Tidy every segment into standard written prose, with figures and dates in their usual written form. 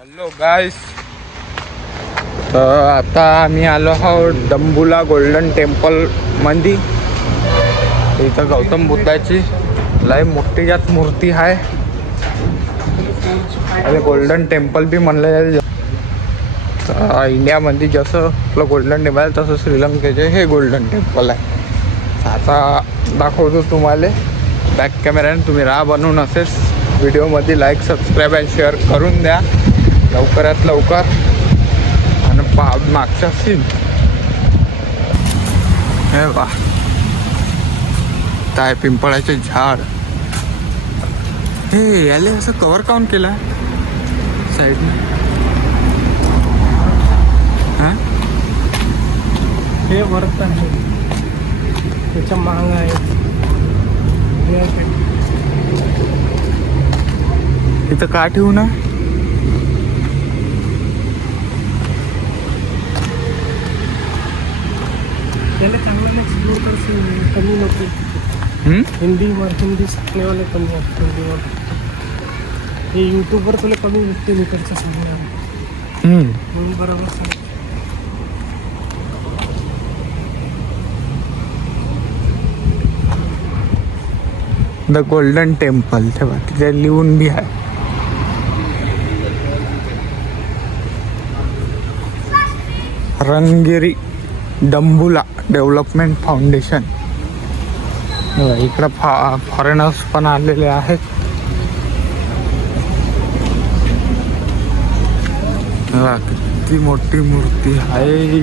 Hello गाईस, तर आता आम्ही आलो आहोत डंबुला गोल्डन टेम्पल मध्ये. इथं गौतम बुद्धाची लय मोठी यात मूर्ती आहे. आणि गोल्डन टेम्पल बी म्हणलं जाते. इंडियामध्ये जसं आपलं गोल्डन टेम्पल आहे तसं श्रीलंकेचे हे गोल्डन टेम्पल आहे. आता दाखवतो तुम्हाला बॅक कॅमेऱ्याने. तुम्ही राहा बनवून असेच व्हिडिओमध्ये लाईक सबस्क्राईब आणि शेअर करून द्या लवकरात लवकर. आणि मागच्या सीन हे वा काय पिंपळाचे झाड. हे याले असं कव्हर काऊन केला साईडने? हां, हे वर्त आहे, त्याच्या महाग आहे. इथं का ठेवू ना? पहले चांगलं कमी लोक हिंदी शिकणे वाले कमी आहेत. हिंदीवर हे यूट्यूबवर तुला कमी भेटते मीटरचं सांगणार म्हणून बरोबर सांग. द गोल्डन टेम्पल तेव्हा तिथे लिहून बी आहे. रंगगिरी डंबुला डेव्हलपमेंट फाउंडेशन. इकडं फॉरेनर्स पण आलेले आहेत. किती मोठी मूर्ती आहे.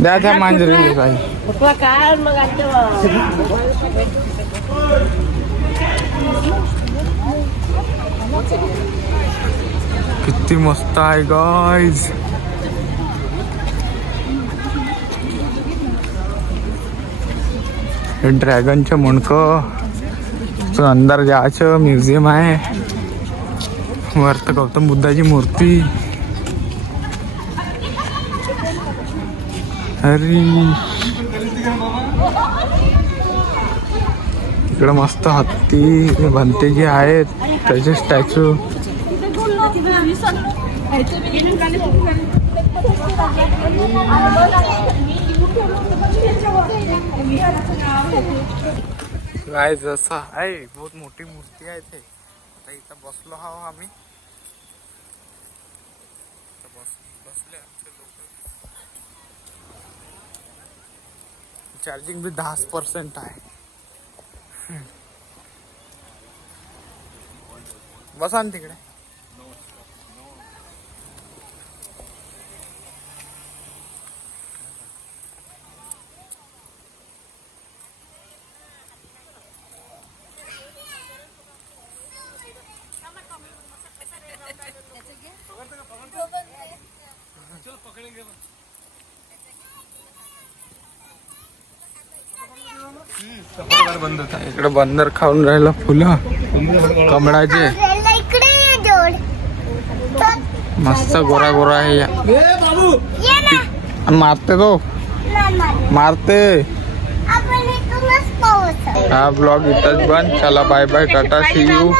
द्या त्या मांजरीला काही. किती मस्त आहे गाईज. हे ड्रॅगनचं मुंडकं अंदर जायचं म्युझियम आहे. वरत गौतम बुद्धाची मूर्ती. अरे इकडं मस्त हत्ती भंते जे आहेत त्याचे स्टॅच्यू. काय जसं आहे बहुत मोठी मूर्ती आहे ते. आता इथं बसलो आहो आम्ही. बसले आमचे लोक. चार्जिंग बी 10% आहे. बसा ना तिकडे. इकडे बंदर खाऊन राहिला फुलं कमळाचे. मस्त गोरा गोरा आहे या. मारते तो मारते. हा ब्लॉग इथंच बंद. चला bye bye, ta ta, see you.